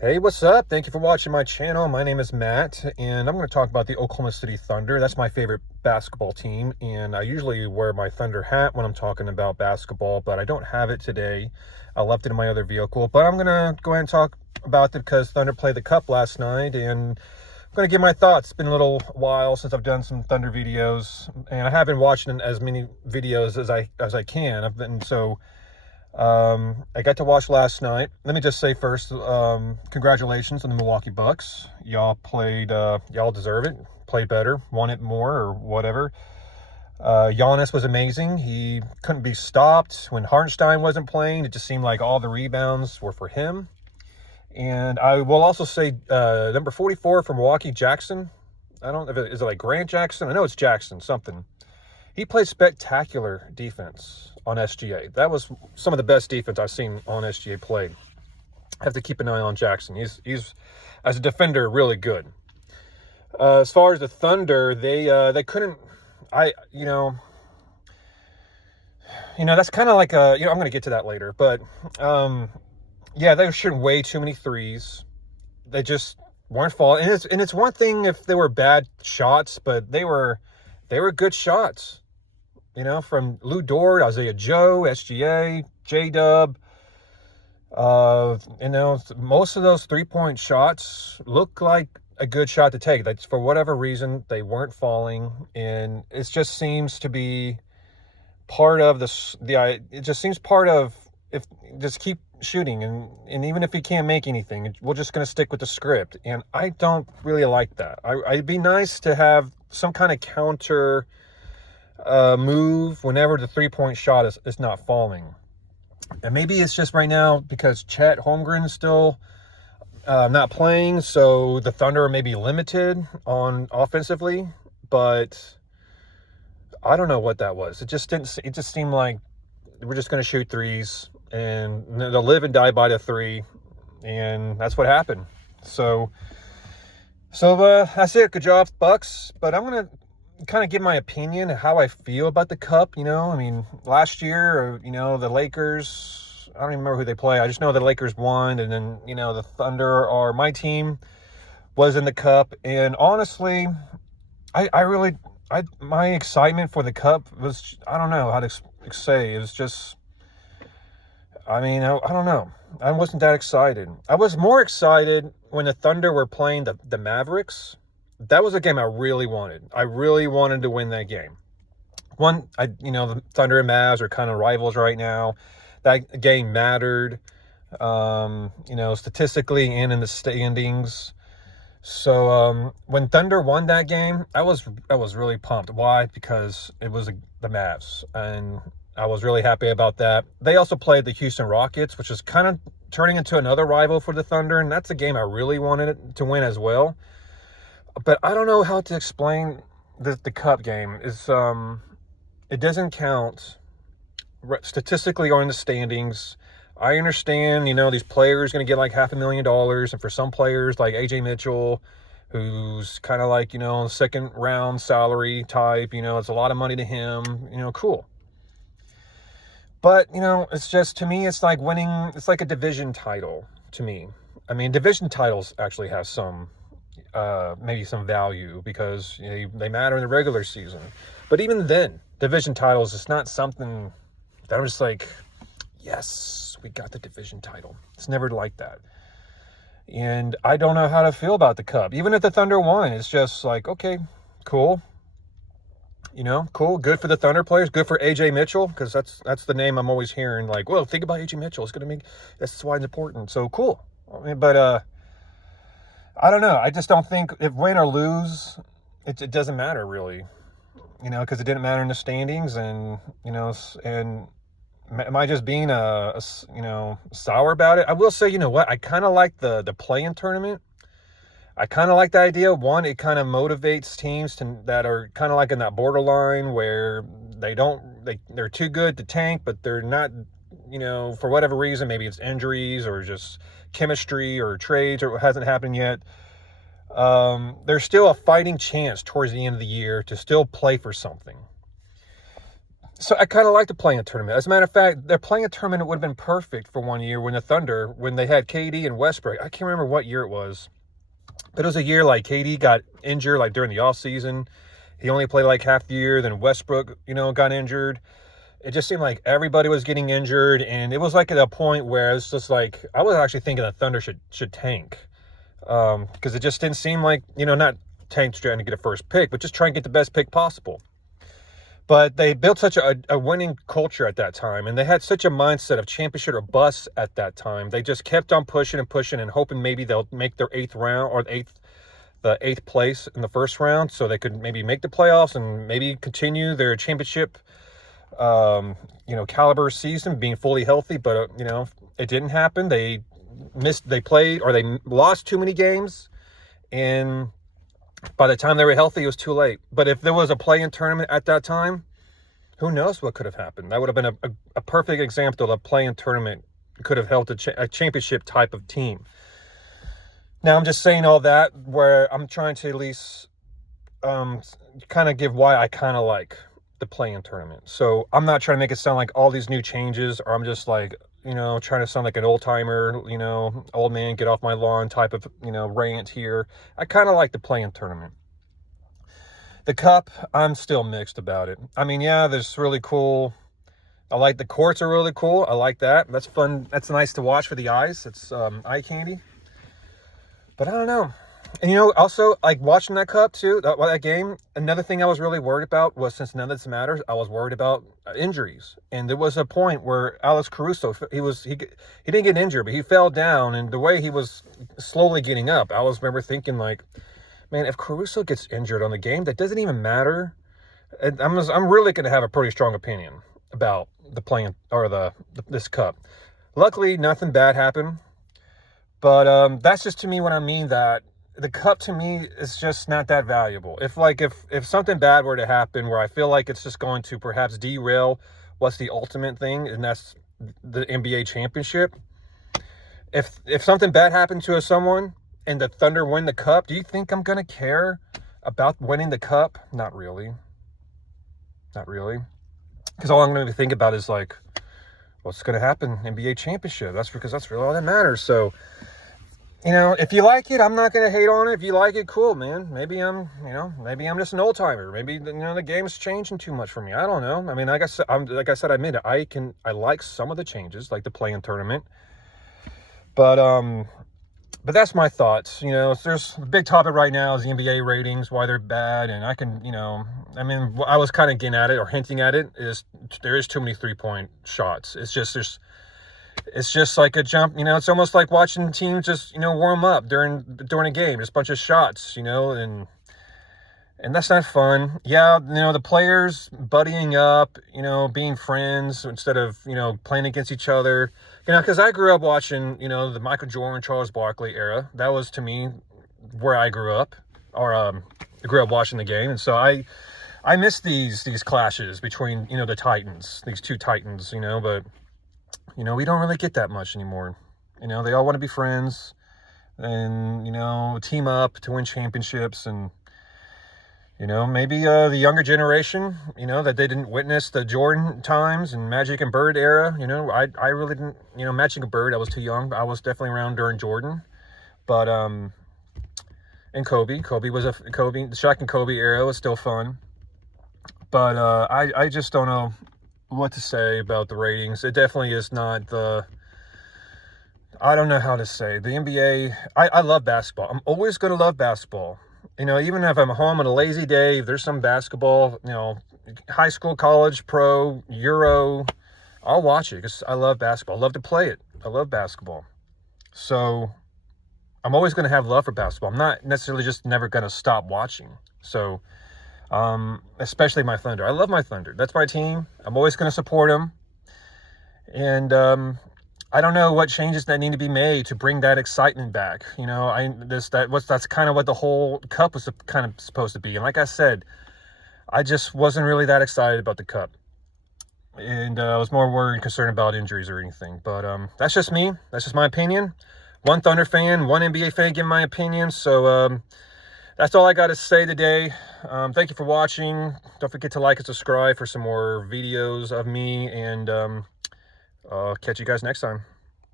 Hey, what's up? Thank you for watching my channel. My name is Matt, and I'm going to talk about the Oklahoma City Thunder. That's my favorite basketball team, and I usually wear my Thunder hat when I'm talking about basketball, but I don't have it today. I left it in my other vehicle, but I'm going to go ahead and talk about it because Thunder played the Cup last night, and I'm going to give my thoughts. It's been a little while since I've done some Thunder videos, and I haven't watched as many videos as I can. I got to watch last night. Let me just say first, congratulations on the Milwaukee Bucks. Y'all played, y'all deserve it. Played better, won it more, or whatever. Giannis was amazing. He couldn't be stopped. When Hartenstein wasn't playing, it just seemed like all the rebounds were for him. And I will also say, number 44 from Milwaukee, Jackson. I don't know, is it like Grant Jackson? I know it's Jackson, something. He played spectacular defense on SGA. That was some of the best defense I've seen on SGA play. I have to keep an eye on Jackson. He's as a defender, really good. As far as the Thunder, they couldn't. That's kind of like I'm going to get to that later, but yeah, they were shooting way too many threes. They just weren't falling, and it's one thing if they were bad shots, but they were good shots. From Lou Dort, Isaiah Joe, SGA, J-Dub. Most of those three-point shots look like a good shot to take. That's for whatever reason, they weren't falling. And it just seems to be part of it just seems part of, if just keep shooting. And even if he can't make anything, we're just going to stick with the script. And I don't really like that. It'd be nice to have some kind of counter move whenever the three-point shot is not falling. And maybe it's just right now because Chet Holmgren is still not playing, so the Thunder may be limited on offensively, but I don't know what that was. It just seemed like we're just going to shoot threes and they'll live and die by the three, and that's what happened. So that's it. Good job, Bucks. But I'm going to kind of give my opinion of how I feel about the Cup. Last year, the Lakers, I don't even remember who they play. I just know the Lakers won, and then, the Thunder, or my team, was in the Cup. And honestly, my excitement for the Cup was, I don't know how to say. It was just, I don't know. I wasn't that excited. I was more excited when the Thunder were playing the Mavericks. That was a game I really wanted. I really wanted to win that game. The Thunder and Mavs are kind of rivals right now. That game mattered, statistically and in the standings. So when Thunder won that game, I was really pumped. Why? Because it was the Mavs, and I was really happy about that. They also played the Houston Rockets, which is kind of turning into another rival for the Thunder, and that's a game I really wanted it to win as well. But I don't know how to explain the Cup game. It doesn't count statistically or in the standings. I understand, these players going to get like $500,000, and for some players like AJ Mitchell, who's kind of like, second round salary type, it's a lot of money to him, cool. But, it's just, to me, it's like winning, it's like a division title to me. Division titles actually have maybe some value because they matter in the regular season. But even then, division titles is not something that I'm just like, yes, we got the division title. It's never like that. And I don't know how to feel about the Cup. Even if the Thunder won, it's just like, okay, cool. Cool. Good for the Thunder players. Good for AJ Mitchell, because that's the name I'm always hearing. Like, well, think about AJ Mitchell. That's why it's important. So cool. But I don't know. I just don't think if win or lose, it doesn't matter really, because it didn't matter in the standings, and and am I just being sour about it? I will say, what? I kind of like the play-in tournament. I kind of like the idea. One, it kind of motivates teams that are kind of like in that borderline where they're too good to tank, but they're not, for whatever reason, maybe it's injuries or just chemistry or trades, or it hasn't happened yet. There's still a fighting chance towards the end of the year to still play for something. So I kind of like the play-in tournament. As a matter of fact, their play-in tournament would have been perfect for one year when the Thunder, when they had KD and Westbrook. I can't remember what year it was, but it was a year like KD got injured like during the offseason. He only played like half the year. Then Westbrook, got injured. It just seemed like everybody was getting injured, and it was like at a point where it's just like I was actually thinking the Thunder should tank, because it just didn't seem like not tank trying to get a first pick, but just try and get the best pick possible. But they built such a winning culture at that time, and they had such a mindset of championship or bust at that time. They just kept on pushing and pushing and hoping maybe they'll make their eighth round or the eighth place in the first round, so they could maybe make the playoffs and maybe continue their championship, caliber season, being fully healthy. But it didn't happen. They lost too many games, and by the time they were healthy, it was too late. But if there was a play-in tournament at that time, who knows what could have happened? That would have been a perfect example of a play-in tournament could have helped a championship type of team. Now, I'm just saying all that where I'm trying to at least kind of give why I kind of like the play-in tournament. So I'm not trying to make it sound like all these new changes, or I'm just like, trying to sound like an old-timer, old man, get off my lawn type of, rant here. I kind of like the play-in tournament. The cup, I'm still mixed about it. I mean, yeah, there's really cool. I like the courts are really cool. I like that. That's fun. That's nice to watch for the eyes. It's eye candy. But I don't know. And, also, like, watching that cup, too, that game, another thing I was really worried about was, since none of this matters, I was worried about injuries. And there was a point where Alex Caruso, he didn't get injured, but he fell down. And the way he was slowly getting up, I remember thinking, like, man, if Caruso gets injured on the game, that doesn't even matter. And I'm really going to have a pretty strong opinion about the playing, or this cup. Luckily, nothing bad happened. But that's just to me what I mean, that the cup to me is just not that valuable. If something bad were to happen where I feel like it's just going to perhaps derail what's the ultimate thing, and that's the NBA championship. If something bad happened to someone and the Thunder win the cup, do you think I'm going to care about winning the cup? Not really. Not really. Because all I'm going to think about is like, what's going to happen? NBA championship. That's because that's really all that matters. So, if you like it, I'm not going to hate on it. If you like it, cool, man. Maybe I'm just an old timer. Maybe, the game's changing too much for me. I don't know. I mean, like I said, I admit it. I like some of the changes, like the play-in tournament. But that's my thoughts. There's the big topic right now is the NBA ratings, why they're bad. And I can, I was kind of getting at it or hinting at it, is there is too many 3-point shots. It's just like a jump, it's almost like watching teams just, warm up during a game, just a bunch of shots, and that's not fun. Yeah, the players buddying up, being friends instead of, playing against each other, because I grew up watching, the Michael Jordan, Charles Barkley era. That was, to me, where I grew up, or I grew up watching the game. And so I miss these clashes between, the Titans, these two Titans, but we don't really get that much anymore. They all want to be friends and, team up to win championships. And, maybe the younger generation, that they didn't witness the Jordan times and Magic and Bird era. I really didn't, Magic and Bird, I was too young. I was definitely around during Jordan. But, and Kobe. The Shaq and Kobe era was still fun. But I just don't know what to say about the ratings. It definitely is not I don't know how to say. The NBA, I love basketball. I'm always going to love basketball. Even if I'm home on a lazy day, if there's some basketball, high school, college, pro, Euro, I'll watch it because I love basketball. I love to play it. I love basketball. So I'm always going to have love for basketball. I'm not necessarily just never going to stop watching. So especially my Thunder. I love my Thunder. That's my team. I'm always going to support them. And I don't know what changes that need to be made to bring that excitement back. That's kind of what the whole cup was kind of supposed to be. And like I said, I just wasn't really that excited about the cup. And I was more worried and concerned about injuries or anything. But that's just me. That's just my opinion. One Thunder fan, one NBA fan giving my opinion. So that's all I got to say today. Thank you for watching. Don't forget to like and subscribe for some more videos of me, and I'll catch you guys next time.